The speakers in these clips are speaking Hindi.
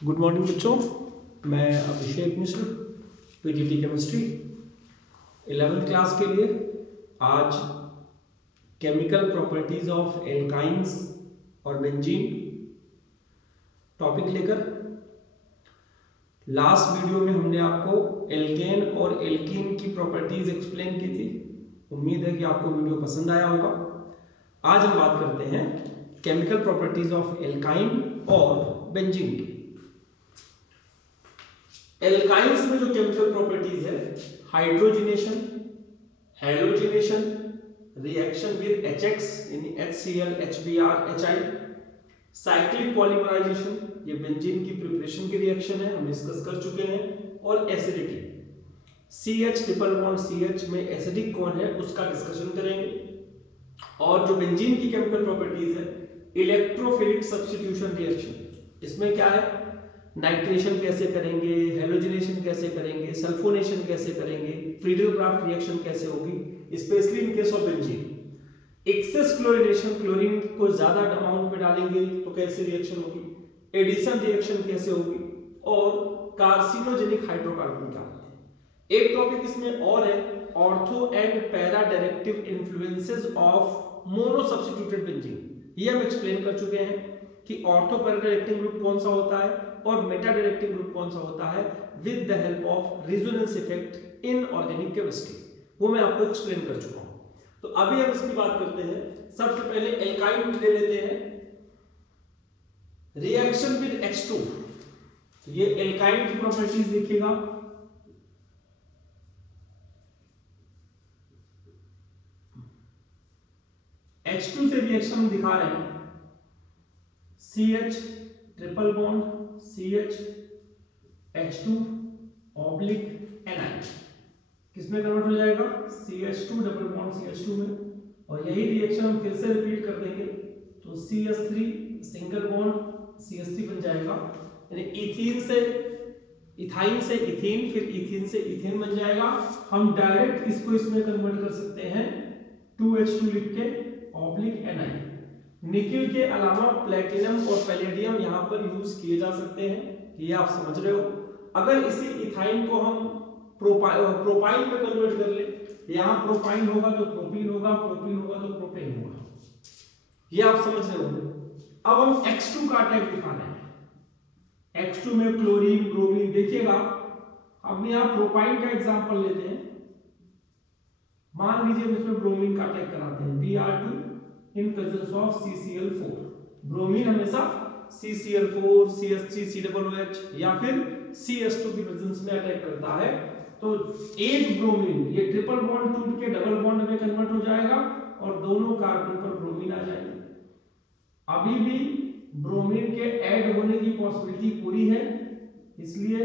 गुड मॉर्निंग बच्चों। मैं अभिषेक मिश्र, पीजीटी केमिस्ट्री 11th क्लास के लिए आज केमिकल प्रॉपर्टीज ऑफ एल्काइंस और बेंजीन टॉपिक लेकर। लास्ट वीडियो में हमने आपको एल्केन और एल्कीन की प्रॉपर्टीज एक्सप्लेन की थी। उम्मीद है कि आपको वीडियो पसंद आया होगा। आज हम बात करते हैं केमिकल प्रॉपर्टीज ऑफ एल्काइन और बेंजीन की। एल्काइंस में जो केमिकल प्रॉपर्टीज है, hydrogenation, halogenation, reaction with HX यानी HCl, HBr, HI, cyclic polymerisation, ये बेंजीन की प्रिपरेशन की रिएक्शन है, हम डिस्कस कर चुके हैं, और acidity, CH triple bond CH में एसिडिक कौन है उसका डिस्कशन करेंगे। और जो बेंजीन की केमिकल प्रॉपर्टीज है, इलेक्ट्रोफिलिक सब्स्टिट्यूशन रिएक्शन, इसमें क्या है, नाइट्रेशन कैसे करेंगे, हेलोजनेशन कैसे करेंगे, सल्फोनेशन कैसे करेंगे, फ्रीडल-क्राफ्ट रिएक्शन कैसे होगी, specially in case of benzene. Excess chlorination, chlorine को ज्यादा अमाउंट में डालेंगे तो कैसे रिएक्शन होगी, एडिशन रिएक्शन कैसे होगी, और कार्सिनोजेनिक हाइड्रोकार्बन क्या होते हैं। एक टॉपिक इसमें और है, ortho and para directive influences of mono substituted benzene. ये हम एक्सप्लेन कर चुके हैं कि ऑर्थो पैरा डायरेक्टिव ग्रुप कौन सा होता है और मेटा डायरेक्टिव ग्रुप कौन सा होता है with the help of resonance effect in organic chemistry. वो मैं आपको एक्सप्लेन कर चुका हूं। तो अभी हम इसकी बात करते हैं। सबसे पहले एल्काइन ले लेते हैं, रिएक्शन विद H2। तो ये एल्काइन की प्रॉपर्टीज देखिएगा। H2 से रिएक्शन दिखा रहे हैं, CH triple bond CH H2 oblique Ni किसमें कन्वर्ट हो जाएगा, CH2 डबल बॉन्ड CH2 में। और यही रिएक्शन हम फिर से रिपीट कर देंगे तो CH3 सिंगल बॉन्ड CH3 बन जाएगा, यानी इथीन से इथाइन से इथीन, फिर इथीन से इथेन बन जाएगा। हम डायरेक्ट इसको इसमें कन्वर्ट कर सकते हैं 2H2 लिख के ऑब्लिक Ni। निकिल के अलावा प्लेटिनम और पैलेडियम यहां पर यूज किए जा सकते हैं, ये आप समझ रहे हो। अगर इसी इथाइन को हम प्रोपाइन में कन्वर्ट कर ले, यहां प्रोपाइन होगा तो प्रोपीन होगा, प्रोपीन होगा तो प्रोपेन होगा, ये आप समझ रहे हो। अब हम X2 का अटैक दिखा रहे हैं। X2 में क्लोरीन, ब्रोमीन, देखिएगा अब यहां प्रोपाइन का एग्जांपल लेते हैं। मान लीजिए हम इसमें ब्रोमीन का अटैक कराते हैं, Br2 in presence of CCl4। Bromine हमेशा CCl4, CH3, COOH या फिर CH2 की प्रेजेंस में अटैक करता है। तो एक ब्रोमीन ये ट्रिपल बॉन्ड टूट के डबल बॉन्ड में कन्वर्ट हो जाएगा और दोनों कार्बन पर ब्रोमीन आ जाएंगे। अभी भी ब्रोमीन के ऐड होने की पॉसिबिलिटी पूरी है, इसलिए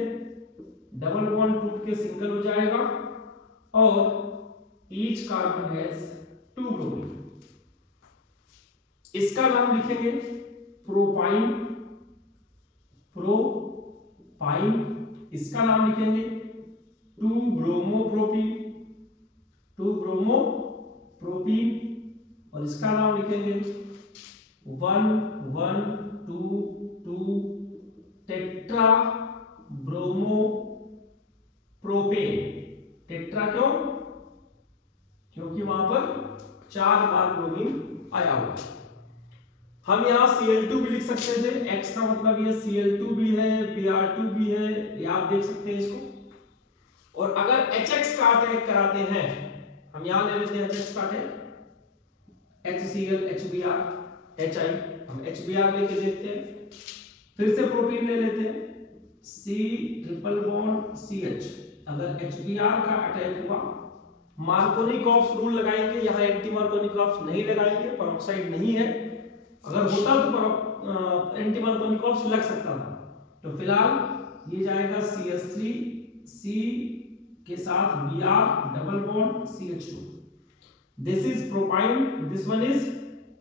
डबल बॉन्ड टूट के सिंगल हो जाएगा और ईच कार्बन हैज 2 ब्रोमीन। इसका नाम लिखेंगे प्रोपाइन, प्रोपाइन। इसका नाम लिखेंगे 2 ब्रोमोप्रोपीन, 2 ब्रोमोप्रोपीन। और इसका नाम लिखेंगे 1,1,2,2 टेट्रा ब्रोमोप्रोपेन। टेट्रा क्यों, क्योंकि वहां पर 4 बार ब्रोमीन आया हुआ है। हम यहाँ Cl2 भी लिख सकते थे, X का मतलब ये Cl2 भी है, Br2 भी है, ये आप देख सकते हैं इसको। और अगर HX का अटैक कराते हैं, हम यहाँ ले लेते हैं HX का अटैक, HCl, HBr, HI। हम HBr लेके देखते हैं, फिर से प्रोटीन ले लेते हैं, C ट्रिपल बॉन्ड CH। अगर HBr का अटैक हुआ, मार्कोनिकॉफ रूल लगाएंगे, यहाँ एंटी मार्कोनिकॉफ नहीं लगाएंगे, पेरोक्साइड नहीं है। अगर होता तो एंटी मार्कोनिकॉफ लग सकता था। तो फिलहाल ये जाएगा CH3 C के साथ Br double bond CH2। This is propyne, this one is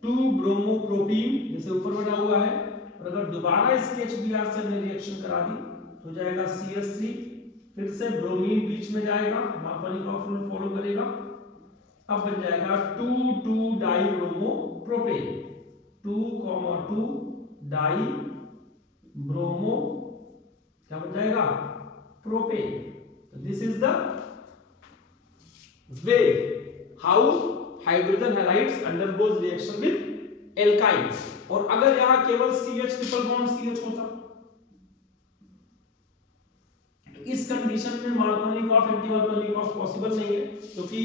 2 ब्रोमोप्रोपीन, जैसे ऊपर बना हुआ है। और अगर दोबारा इसके HBr से हमने रिएक्शन करा दी तो जाएगा CH3, फिर से ब्रोमीन बीच में जाएगा, मार्कोनिकॉफ रूल फॉलो करेगा। अब बन जाएगा 2,2 डाई ब्रोमोप्रोपेन, 2,2 डाई ब्रोमो क्या बन जाएगा, प्रोपेन। तो this is the way how hydrogen halides undergoes reaction with alkynes. और अगर यहां केवल CH ट्रिपल बॉन्ड CH होता तो इस कंडीशन में मार्कोनिकॉफ एंटी मार्कोनिकॉफ पॉसिबल नहीं है, क्योंकि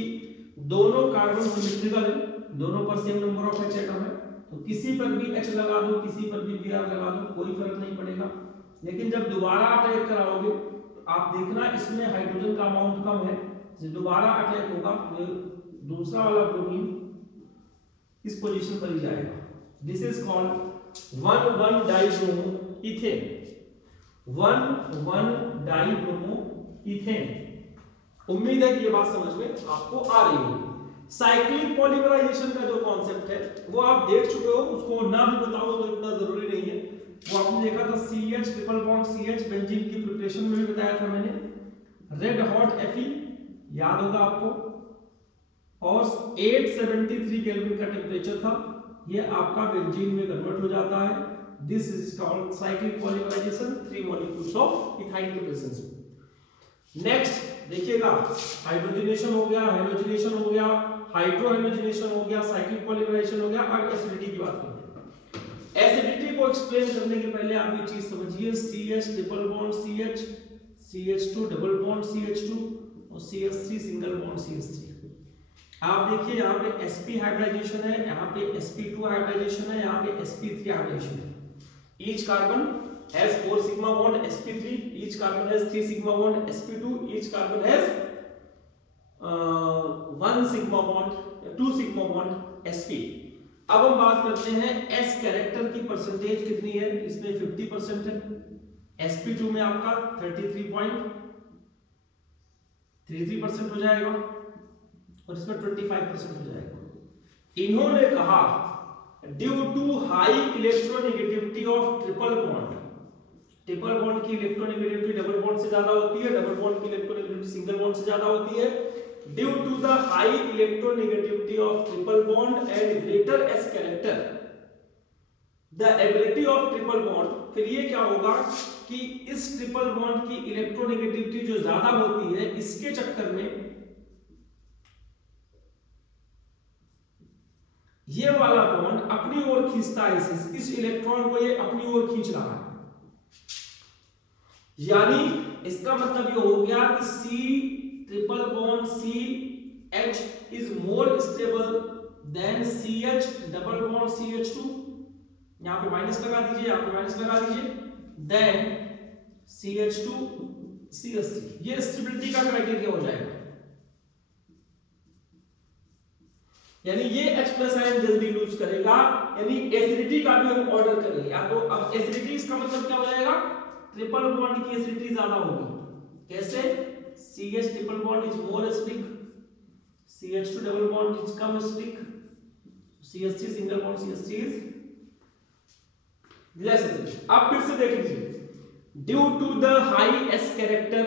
दोनों कार्बन सिमेट्रिकल है, दोनों पर same number of H atom है, तो किसी पर भी H लगा दो, किसी पर भी Br लगा दो, कोई फर्क नहीं पड़ेगा। लेकिन जब दोबारा अटैक कराओगे तो आप देखना इसमें हाइड्रोजन का अमाउंट कम है, जब दोबारा अटैक होगा तो दूसरा वाला ब्रोमीन इस पोजीशन पर ही जाएगा। This is called 1,1 dibromo ethane, 1,1 dibromo ethane. उम्मीद है कि ये बात समझ में आपको आ रही होगी। साइक्लिक पॉलीमराइजेशन का जो कॉन्सेप्ट है वो आप देख चुके हो, उसको ना भी बताओ तो इतना जरूरी नहीं है। वो आपने देखा था CH triple bond CH benzene की प्रिपरेशन में भी बताया था मैंने। रेड हॉट Fe याद होगा आपको, और 873 केल्विन का टेम्परेचर था, ये आपका बेंजीन में कन्वर्ट हो जाता है। This is called cyclic polymerisation, 3 molecules of ethyl के प्रेजेंस में। नेक्स्ट देखिएगा, हाइड्रोजनेशन हो गया, हेलोजनेशन हो गया, हाइड्रोहेलोजनेशन हो गया, साइक्लिक पॉलीमराइजेशन हो गया। अब एसिडिटी की बात करते हैं। एसिडिटी को एक्सप्लेन करने के पहले आप ये चीज समझिए, CH triple bond CH, CH2 double bond CH2 और CH3 सिंगल बॉन्ड CH3। आप देखिए यहाँ पे sp हाइब्रिडाइजेशन है, यहाँ पे sp2 हाइब्रिडाइजेशन है, यहाँ पे sp3 हाइब्रिडाइजेशन है। Each carbon has 4 sigma bond sp3, each carbon has 3 sigma bond sp2, each carbon has 1 sigma bond 2 sigma bond sp। अब हम बात करते हैं s कैरेक्टर की परसेंटेज कितनी है, इसमें 50% है, sp2 में आपका 33.33% हो जाएगा और इसमें 25% हो जाएगा। इन्होंने कहा due to high electronegativity of triple bond, triple bond की इलेक्ट्रोनेगेटिविटी डबल बॉन्ड से ज्यादा होती है, डबल बॉन्ड की इलेक्ट्रोनेगेटिविटी सिंगल बॉन्ड से ज्यादा होती है। Due to the high electronegativity of triple bond and greater s character, the ability of triple bond, फिर ये क्या होगा कि इस ट्रिपल बॉन्ड की इलेक्ट्रोनेगेटिविटी जो ज्यादा होती है, इसके चक्कर में ये वाला बॉन्ड अपनी ओर खींचता है, इस इलेक्ट्रॉन को ये अपनी ओर खींच रहा है। यानी इसका मतलब ये हो गया कि C triple bond CH is more stable then CH double bond CH2, यहां पे माइनस लगा दीजिए, यहां पे माइनस लगा दीजिए, देन CH2 CH3। ये स्टेबिलिटी का क्राइटेरिया हो जाएगा, यानी ये H+ आयन जल्दी लूज करेगा, यानी एसिडिटी का भी हम ऑर्डर करेंगे। या तो अब एसिडिटी इसका मतलब क्या हो जाएगा, ट्रिपल बॉन्ड की एसिडिटी ज्यादा होगी। कैसे, CH triple bond is more acidic, CH2 double bond is कम acidic, CH3 single bond CH3 is less acidic. अब फिर से देख लीजिए, due to the high S character,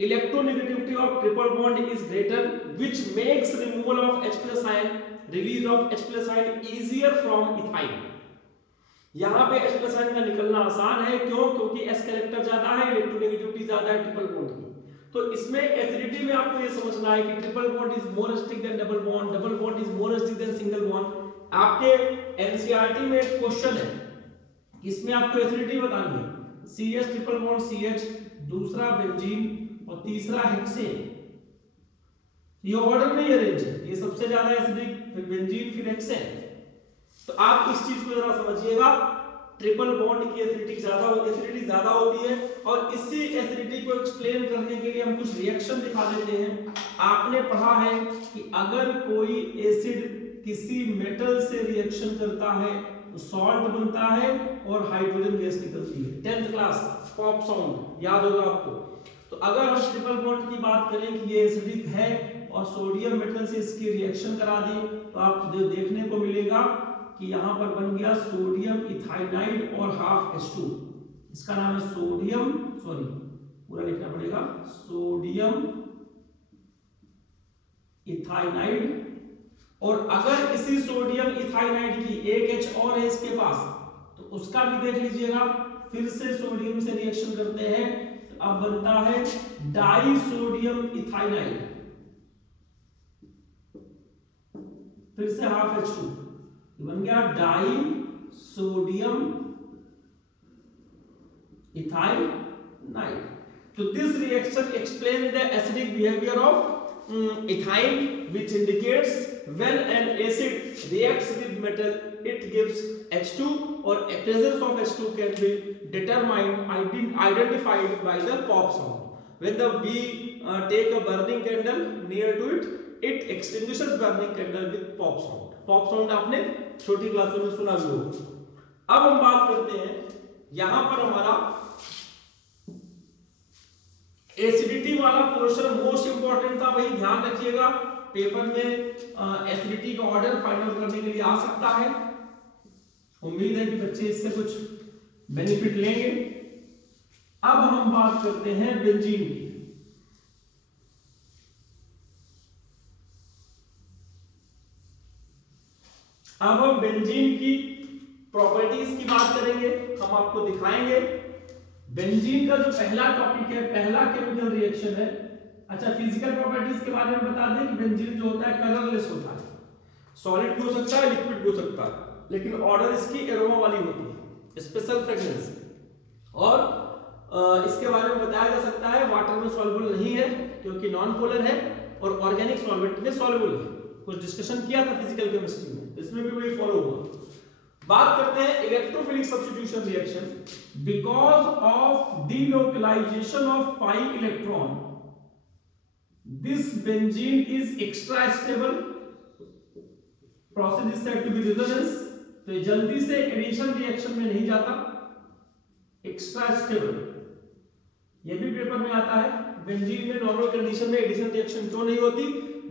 electronegativity of triple bond is greater, which makes removal of H+ ion, release of H+ ion easier from ethyl। यहाँ पे H+ ion का निकलना आसान है, क्यों, क्योंकि S कैरेक्टर ज्यादा है, इलेक्ट्रोनेगेटिविटी ज्यादा है ट्रिपल बॉन्ड की। तो इसमें एसिडिटी में आपको ये समझना है कि triple bond is more acidic then double bond, double bond is more acidic then single bond. आपके एनसीईआरटी में एक क्वेश्चन है, इसमें आपको एसिडिटी बतानी है, CH ट्रिपल बॉन्ड CH, दूसरा बेंजीन और तीसरा हेक्सेन। ये ऑर्डर नहीं अरेंज है, ये सबसे ज्यादा एसिडिक, फिर बेंजीन, फिर हेक्सेन। तो आप इस चीज को जरा समझिएगा, ट्रिपल बॉन्ड की एसिडिटी ज्यादा होती है। और इसी एसिडिटी को एक्सप्लेन करने के लिए हम कुछ रिएक्शन दिखा देते हैं। आपने पढ़ा है कि अगर कोई एसिड किसी मेटल से रिएक्शन करता है तो सॉल्ट बनता है और हाइड्रोजन गैस निकलती है। 10th क्लास पॉप साउंड याद होगा आपको। तो अगर हम ट्रिपल बॉन्ड की बात करें कि ये एसिडिक है और सोडियम मेटल से इसकी रिएक्शन करा दी, तो आप जो देखने को मिलेगा कि यहाँ पर बन गया सोडियम इथाइनाइड और हाफ H2। इसका नाम है सोडियम, सॉरी पूरा लिखना पड़ेगा, सोडियम इथाइनाइड। और अगर इसी सोडियम इथाइनाइड की एक H और है इसके पास, तो उसका भी देख लीजिएगा, फिर से सोडियम से रिएक्शन करते हैं अब बनता है डाई सोडियम इथाइनाइल, फिर से हाफ H2 बन गया डाई सोडियम इथाइनाइल। तो this reaction explain the acidic behaviour of ethyne, which indicates when an acid reacts with metal it gives H2, or presence of H2 can be determined identified by the pop sound. When the we take a burning candle near to it extinguishes burning candle with pop sound. Pop sound आपने छोटी क्लासों में सुना भी होगा। अब हम बात करते हैं यहां पर हमारा एसिडिटी वाला पोर्शन मोस्ट इंपॉर्टेंट था, वही ध्यान रखिएगा, पेपर में एसिडिटी का ऑर्डर फाइंड आउट करने के लिए आ सकता है। उम्मीद है कि बच्चे इससे कुछ बेनिफिट लेंगे। अब हम बात करते हैं बेंजीन की। अब हम बेंजीन की प्रॉपर्टीज की बात करेंगे, हम आपको दिखाएंगे। बेंजीन का जो पहला टॉपिक है, पहला केमिकल रिएक्शन है। अच्छा, फिजिकल प्रॉपर्टीज के बारे में बता दें कि बेंजीन जो होता है कलरलेस होता है, सॉलिड भी हो सकता है, लिक्विड भी हो सकता है, लेकिन ऑर्डर इसकी एरोमा वाली होती है, स्पेशल फ्रेग्रेंस। और इसके बारे में बताया जा सकता है वाटर में सॉल्युबल नहीं है क्योंकि नॉन पोलर है, और ऑर्गेनिक सॉल्वेंट में सॉल्युबल है। कुछ डिस्कशन किया था फिजिकल केमिस्ट्री में, इसमें भी वही फॉलो हुआ। बात करते हैं electrophilic substitution reaction. Because of delocalization of pi electron this benzene is extra stable, process is said to be resonance. तो ये जल्दी से एडिशन रिएक्शन में नहीं जाता, एक्स्ट्रा स्टेबल, ये भी पेपर में आता है। बेंजीन में नॉर्मल कंडीशन में एडिशन रिएक्शन क्यों नहीं होती?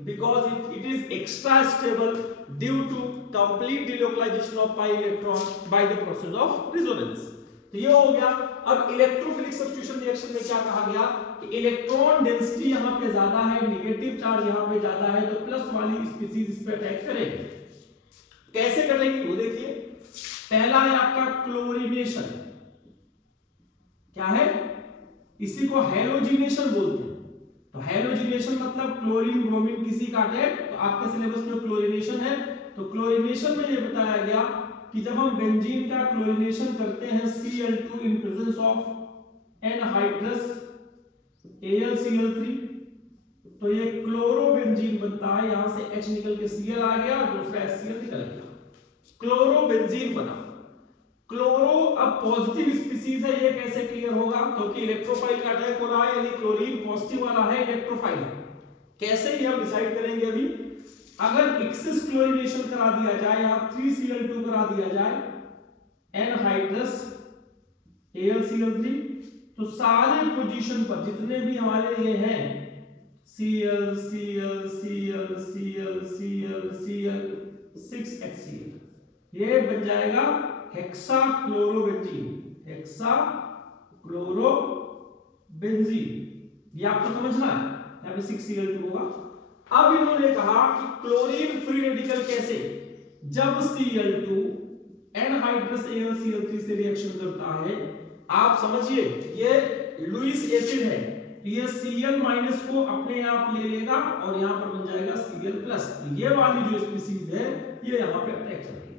Because it is extra stable due to complete delocalization of pi electron by the process of resonance। तो ये हो गया। अब इलेक्ट्रोफिलिक सब्स्टिट्यूशन रिएक्शन में क्या कहा गया कि इलेक्ट्रॉन डेंसिटी यहां पे ज्यादा है, नेगेटिव चार्ज यहां पे ज्यादा है, तो प्लस वाली स्पीशीज इस पे अटैक करेगी। कैसे करेगी वो देखिए। पहला है आपका क्लोरीनेशन। क्या है? इसी को हैलोजिनेशन बोलते हैं। तो हैलोजिनेशन मतलब क्लोरीन ब्रोमीन किसी का अटैक। तो आपके सिलेबस में क्लोरीनेशन है, तो क्लोरीनेशन में ये बताया गया कि जब हम बेंजीन का क्लोरीनेशन करते हैं Cl2 in presence of anhydrous AlCl3, तो ये क्लोरोबेंजीन बनता है। यहां से H निकल के Cl आ गया, दूसरा HCl निकल गया, क्लोरोबेंजीन बना। क्लोरो अब पॉजिटिव स्पीशीज है, ये कैसे क्लियर होगा? क्योंकि इलेक्ट्रोफाइल का अटैक हो रहा है, यानी क्लोरीन पॉजिटिव वाला है, इलेक्ट्रोफाइल। कैसे ये हम डिसाइड करेंगे अभी। अगर एक्सिस क्लोरीनेशन करा दिया जाए, यहां 3Cl2 करा दिया जाए एनहाइड्रस AlCl3, तो सारे पोजीशन पर जितने भी हमारे ये हैं Cl Cl Cl Cl Cl Cl 6HCl, ये बन जाएगा हेक्सा क्लोरोबेंजीन, हेक्सा क्लोरोबेंजीन। ये आपको समझना है, यहां पे 6Cl2 होगा। अब इन्होंने कहा कि क्लोरीन फ्री रेडिकल कैसे? जब Cl2 एनहाइड्रस AlCl3 से रिएक्शन करता है, आप समझिए ये लुईस एसिड है, ये Cl माइनस को अपने आप ले लेगा और यहां पर बन जाएगा Cl प्लस। ये वाली जो स्पीशीज है ये यहां पे अटैक करेगी।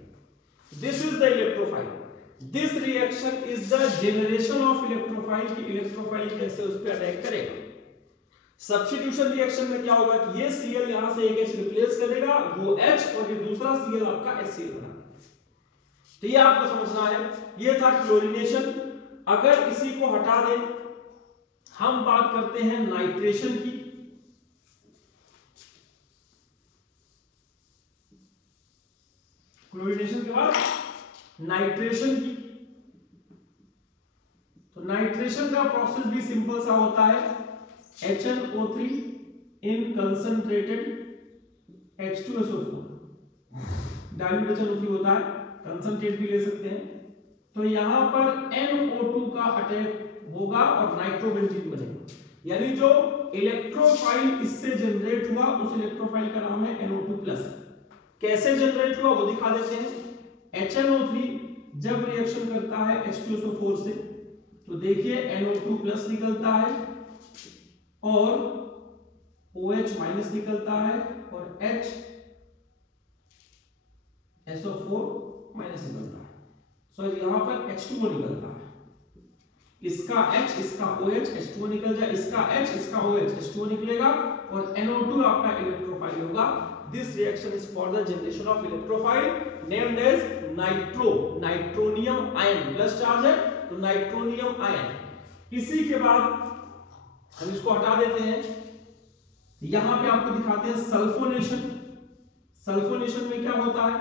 This is the electrophile. This reaction is the generation of electrophile, कि इलेक्ट्रोफाइल कैसे उस पर अटैक करेगा। सब्स्टिट्यूशन रिएक्शन में क्या होगा कि ये Cl यहां से एक H रिप्लेस करेगा, वो H, और ये दूसरा Cl आपका HCl बना। तो ये आपको समझना है। ये था क्लोरीनेशन। अगर इसी को हटा दें, हम बात करते हैं नाइट्रेशन की। क्लोरीनेशन के बाद नाइट्रेशन की। तो नाइट्रेशन का प्रोसेस भी सिंपल सा होता है, HNO3 इन कंसंट्रेटेड H2SO4, डाइल्यूट HNO3 होता है, कंसंट्रेट भी ले सकते हैं। तो यहां पर NO2 का अटैक होगा और नाइट्रोबेंजीन बनेगा, यानी जो इलेक्ट्रोफाइल इससे जनरेट हुआ उस इलेक्ट्रोफाइल का नाम है NO2+। कैसे जनरेट हुआ वो दिखा देते हैं। HNO3 जब रिएक्शन करता है H2SO4 से, तो देखिए NO2 प्लस निकलता है और OH माइनस निकलता है और SO4 माइनस निकलता है। सो यहां पर H2O निकलता है, इसका H इसका OH H2O निकल जाए, इसका H इसका OH H2O निकलेगा और NO2 आपका इलेक्ट्रोफाइल होगा। This reaction is for the generation of electrophile named as nitronium ion, plus charge है तो नाइट्रोनियम आयन। इसी के बाद हम इसको हटा देते हैं, यहां पे आपको दिखाते हैं सल्फोनेशन। सल्फोनेशन में क्या होता है,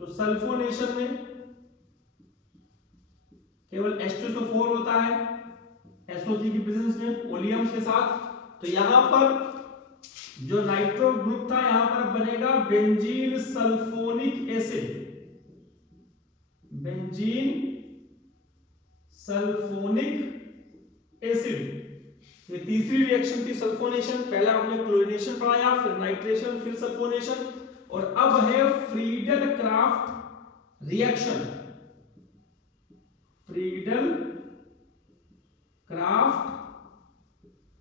तो सल्फोनेशन में केवल H2SO4 होता है SO3 की प्रेजेंस में ओलियम के साथ। तो यहां पर जो नाइट्रो ग्रुप था यहां पर बनेगा benzene sulphonic acid, benzene sulphonic acid. ये तीसरी रिएक्शन थी सल्फोनेशन। पहला हमने क्लोरीनेशन पढ़ाया, फिर नाइट्रेशन, फिर सल्फोनेशन, और अब है Friedel craft reaction. Friedel craft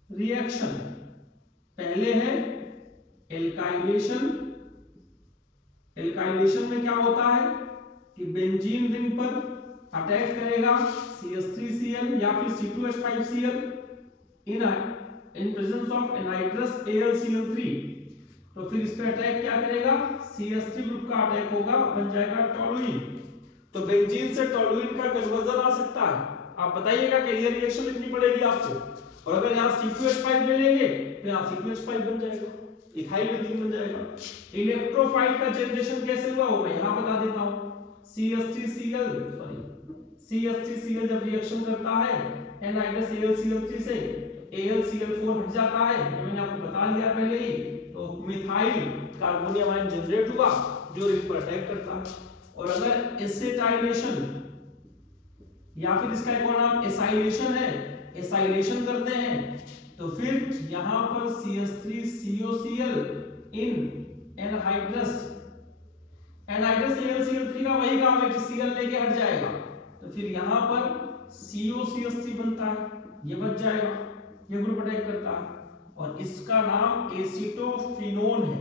reaction पहले है एल्काइलेशन। एल्काइलेशन में क्या होता है कि बेंजीन रिंग पर अटैक करेगा CH3Cl या फिर C2H5Cl in presence of anhydrous AlCl3। तो फिर इस पे अटैक क्या करेगा, CH3 ग्रुप का अटैक होगा, बन जाएगा टोलुइन। तो बेंजीन से टोलुइन का कन्वर्जन आ सकता है। आप बताइएगा कि ये रिएक्शन लिखनी पड़ेगी आपको, और अगर यहाँ C2H5 ले लेंगे तो यहाँ C2H5 बन जाएगा, इथाइल बेंजीन बन जाएगा। इलेक्ट्रोफाइल का जनरेशन कैसे हुआ वो मैं यहाँ बता देता हूँ। CH3Cl जब रिएक्शन करता है एनहाइड्रस AlCl3 से, AlCl4 हट जाता है, ये मैंने आपको बता दिया पहले ही। तो मिथाइल कार्बोनियम आयन जनरेट हुआ जो रिंग पर अटैक करता है। और अगर एसिटाइलेशन या फिर इसका एक और नाम एसाइलेशन है, एसाइलेशन करते हैं तो फिर यहां पर CH3COCl इन एनहाइड्रस AlCl3 का वही काम है कि Cl लेके हट जाएगा, तो फिर यहां पर COCH3 बनता है, ये बच जाएगा, ये ग्रुप अटैक करता है और इसका नाम एसीटोफिनोन है।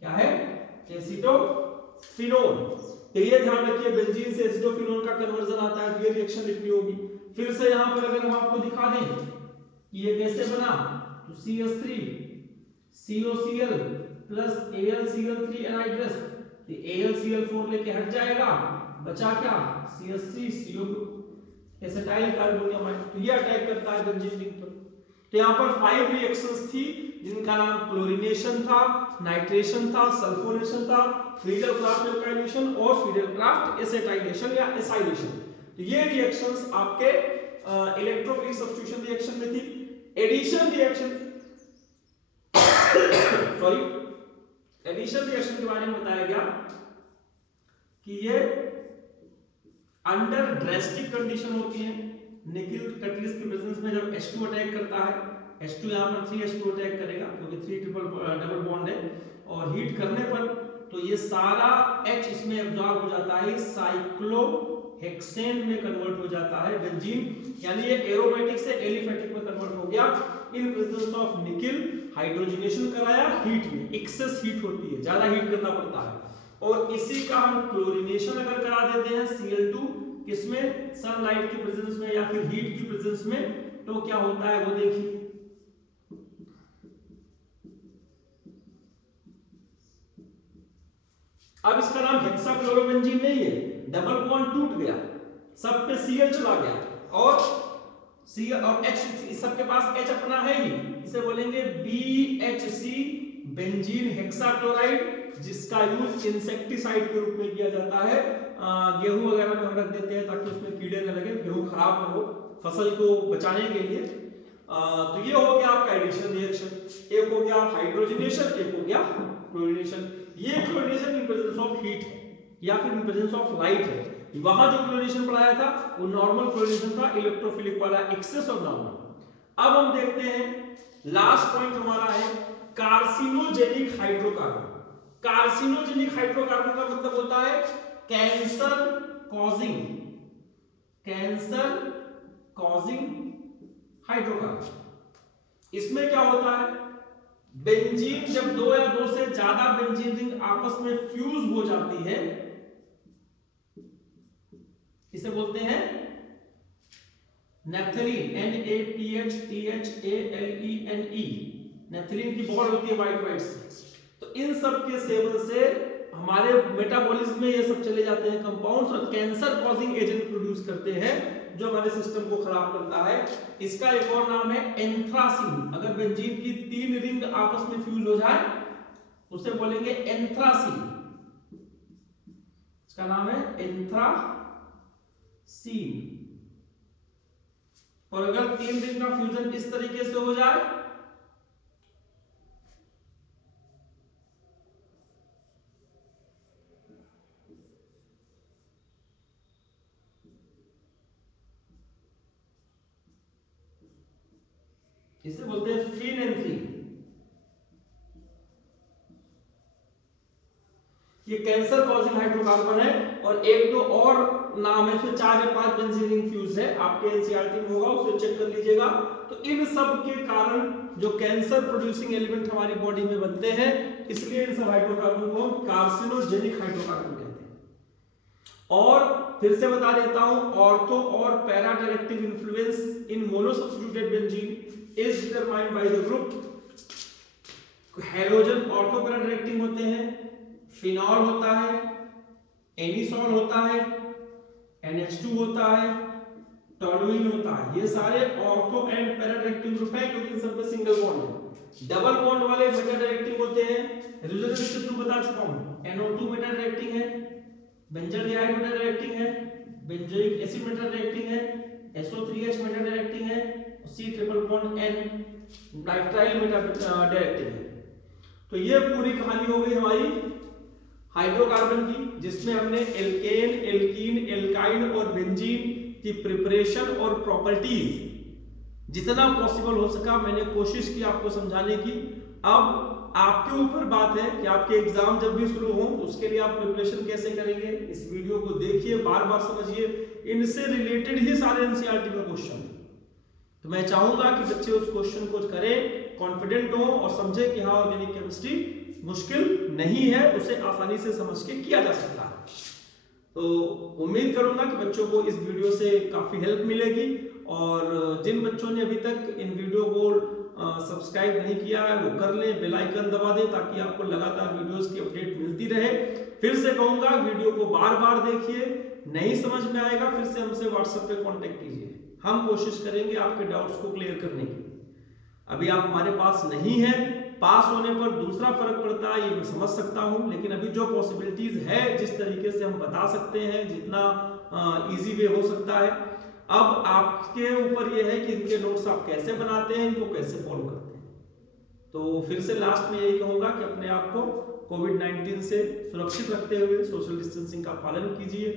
क्या है, एसीटोफिनोन। तो ये ध्यान रखिए बेंजीन से एसिटोफिनोन का कन्वर्जन आता है, ये रिएक्शन लिखनी होगी। फिर से यहां पर अगर हम आपको दिखा दें कि ये कैसे बना, तो CH3 COCl plus AlCl3 anhydrous, तो AlCl4 लेके हट जाएगा, बचा क्या CH3 CO acetyl carbonium ion, तो ये अटैक करता है बेंजीन रिंग पर। तो यहाँ पर 5 रिएक्शंस थी जिनका नाम क्लोरीनेशन था, नाइट्रेशन था, सल्फोनेशन था, फ्रीडल क्राफ्ट एल्काइलेशन और फ्रीडल क्राफ्ट एसिटाइलेशन या एसाइलेशन। तो ये रिएक्शंस आपके इलेक्ट्रोफिलिक सब्स्टिट्यूशन रिएक्शन में थी। एडिशन रिएक्शन एडिशन रिएक्शन के बारे में बताया गया कि ये अंडर ड्रेस्टिक कंडीशन होती है। निकिल कैटलिस्ट की प्रेजेंस में जब H2 अटैक करता है, H2 यहाँ पर 3H2 अटैक करेगा क्योंकि 3 डबल बॉन्ड है, और हीट करने पर तो ये सारा H इसमें एब्जॉर्ब हो जाता है, साइक्लोहेक्सेन में कन्वर्ट हो जाता है बेंजीन, यानी ये एरोमेटिक से एलिफेटिक में कन्वर्ट हो गया in presence of nickel. Hydrogenation कराया हीट में, एक्सेस हीट होती है, ज्यादा हीट करना पड़ता है, और इसी का हम क्लोरीनेशन अगर करा देते हैं Cl2 किसमें, सनलाइट की प्रेजेंस में या फिर हीट की प्रेजेंस में, तो क्या होता है वो देखिए। अब इसका नाम हेक्साक्लोरोबेंजीन नहीं है, डबल बॉन्ड टूट गया, सब पे Cl चला गया और Cl और H, सबके पास H अपना है ही, इसे बोलेंगे BHC बेंजीन हेक्साक्लोराइड, जिसका यूज इंसेक्टिसाइड के रूप में किया जाता है। गेहूं वगैरह में हम रख देते हैं ताकि उसमें कीड़े न लगे, गेहूं खराब न हो, फसल को बचाने के लिए। तो ये हो गया आपका एडिशन रिएक्शन, एक हो गया हाइड्रोजनेशन, एक हो गया क्लोरीनेशन। ये chlorination in presence of heat है या फिर इन प्रेजेंस ऑफ लाइट है। वहां जो क्लोरीनेशन पढ़ाया था वो नॉर्मल क्लोरीनेशन था, इलेक्ट्रोफिलिक वाला, एक्सेस और नॉर्मल। अब हम देखते हैं लास्ट पॉइंट हमारा है कार्सिनोजेनिक हाइड्रोकार्बन। कार्सिनोजेनिक हाइड्रोकार्बन का मतलब होता है cancer causing, cancer causing hydrocarbon. इसमें क्या होता है, बेंजीन जब दो या दो से ज्यादा बेंजीन रिंग आपस में फ्यूज हो जाती है, इसे बोलते हैं नेफ्थलीन, NaPHTHALENE। नेफ्थलीन की बॉन्ड होती है व्हाइट व्हाइट से। तो इन सब के सेवन से हमारे मेटाबॉलिज्म में ये सब चले जाते हैं कंपाउंड्स और कैंसर कॉजिंग एजेंट प्रोड्यूस करते हैं जो हमारे सिस्टम को खराब करता है। इसका एक और नाम है एंथ्रासीन। अगर बेंजीन की 3 रिंग आपस में फ्यूज हो जाए उसे बोलेंगे एंथ्रासीन। इसका नाम है एंथ्रासीन। और अगर 3 रिंग का फ्यूजन इस तरीके से हो जाए इसे बोलते हैं फिनेंथ्रीन। ये कैंसर कॉजिंग हाइड्रोकार्बन है। और एक दो और नाम है, फिर 4 या 5 बेंजीन रिंग फ्यूज है, आपके एनसीईआरटी में होगा, उसे चेक कर लीजिएगा। तो इन सब के कारण जो कैंसर प्रोड्यूसिंग एलिमेंट हमारी बॉडी में बनते हैं, इसलिए इन सब हाइड्रोकार्बन को कार्सिनोजेनिक हाइड्रोकार्बन कहते हैं। और फिर से बता देता हूं, ऑर्थो और para directive influence in monosubstituted benzene is determined by the group. Halogen ortho para directive होते हैं, फिनॉल होता है, एनिसॉल होता है, NH2 होता है, टॉलुइन होता है। ये सारे ortho and para directive group है क्योंकि इन सब में सिंगल बॉन्ड है। डबल बॉन्ड वाले मेटा डायरेक्टिव होते हैं, रेजोनेंस स्थिति बता चुका हूं, NO2 मेटा डायरेक्टिव है, बेंजाल्डिहाइड मेटा डायरेक्टिव है, बेंजोइक एसिड मेटा डायरेक्टिव है, SO3H मेटा डायरेक्टिव है, C triple bond N nitrile Meta directive है। तो ये पूरी कहानी हो गई हमारी हाइड्रोकार्बन की, जिसमें हमने एल्केन, एल्कीन, एल्काइन और बेंजीन की प्रिपरेशन और प्रॉपर्टीज जितना पॉसिबल हो सका मैंने कोशिश की आपको समझाने की। अब आपके ऊपर बात है कि आपके एग्जाम जब भी शुरू हो तो उसके लिए आप प्रिपरेशन कैसे करेंगे। इस वीडियो को देखिए, बार बार समझिए, इनसे रिलेटेड ही सारे एनसीईआरटी में क्वेश्चन है। तो मैं चाहूंगा कि बच्चे उस क्वेश्चन को करें, कॉन्फिडेंट हो और समझे कि हाँ ऑर्गेनिक केमिस्ट्री मुश्किल नहीं है, उसे आसानी से समझ के किया जा सकता है। तो उम्मीद करूंगा कि बच्चों को इस वीडियो से काफी हेल्प मिलेगी। और जिन बच्चों ने अभी तक इन वीडियो को सब्सक्राइब नहीं किया है वो कर लें, बेल आइकन दबा दें ताकि आपको लगातार वीडियोस की अपडेट मिलती रहे। फिर से कहूंगा वीडियो को बार बार देखिए, नहीं समझ में आएगा फिर से हमसे व्हाट्सएप पे कांटेक्ट कीजिए, हम कोशिश करेंगे आपके डाउट्स को क्लियर करने की। अभी आप हमारे पास नहीं है, पास होने पर दूसरा फर्क पड़ता है, ये मैं समझ सकता हूं, लेकिन अभी जो पॉसिबिलिटीज है, जिस तरीके से हम बता सकते हैं, जितना इजी वे हो सकता है, अब आपके ऊपर ये है कि इनके नोट्स आप कैसे बनाते हैं, इनको कैसे फॉलो करते हैं। तो फिर से लास्ट में यही कहूंगा कि अपने आप को कोविड-19 से सुरक्षित रखते हुए सोशल डिस्टेंसिंग का पालन कीजिए,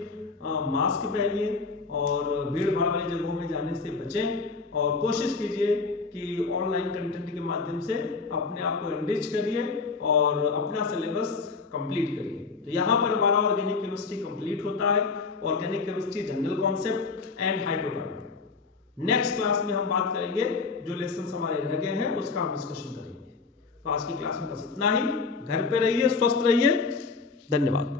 मास्क पहनिए और भीड़ भाड़ वाली जगहों में जाने से बचें और कोशिश कीजिए कि ऑनलाइन कंटेंट के माध्यम से अपने आप को एनरिच करिए और अपना सिलेबस कंप्लीट करिए। तो यहाँ पर हमारा ऑर्गेनिक केमिस्ट्री कंप्लीट होता है, organic chemistry general concept and hydrocarbon. Next class में हम बात करेंगे, जो लेसन हमारे रह गए हैं उसका हम डिस्कशन करेंगे। तो आज की क्लास में बस इतना ही। घर पे रहिए, स्वस्थ रहिए, धन्यवाद।